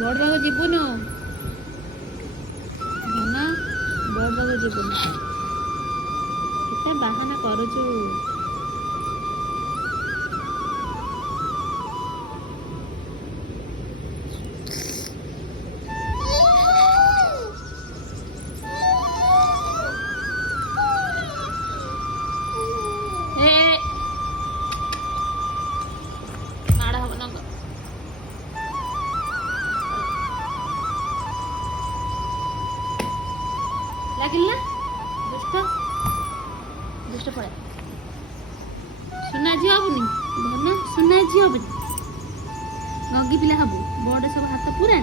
ବଡ଼ ପାଖକୁ ଯିବୁନୁ ଧନ, ବଡ଼ ପାଖକୁ ଯିବୁନୁ। କେତେ ବାହାନା କରୁଛୁ। ମାଡ଼ ହବ ନା ଲାଗିଲା ଦୁଷ୍ଟ ଦୁଷ୍ଟ ପଳା। ସୁନା ଝିଅ ହବୁନି ଧନ, ସୁନା ଝିଅ ହବୁନି। ଗଗି ପିଲା ହବୁ, ବଡ଼ ସବୁ ହାତ ପୁରା।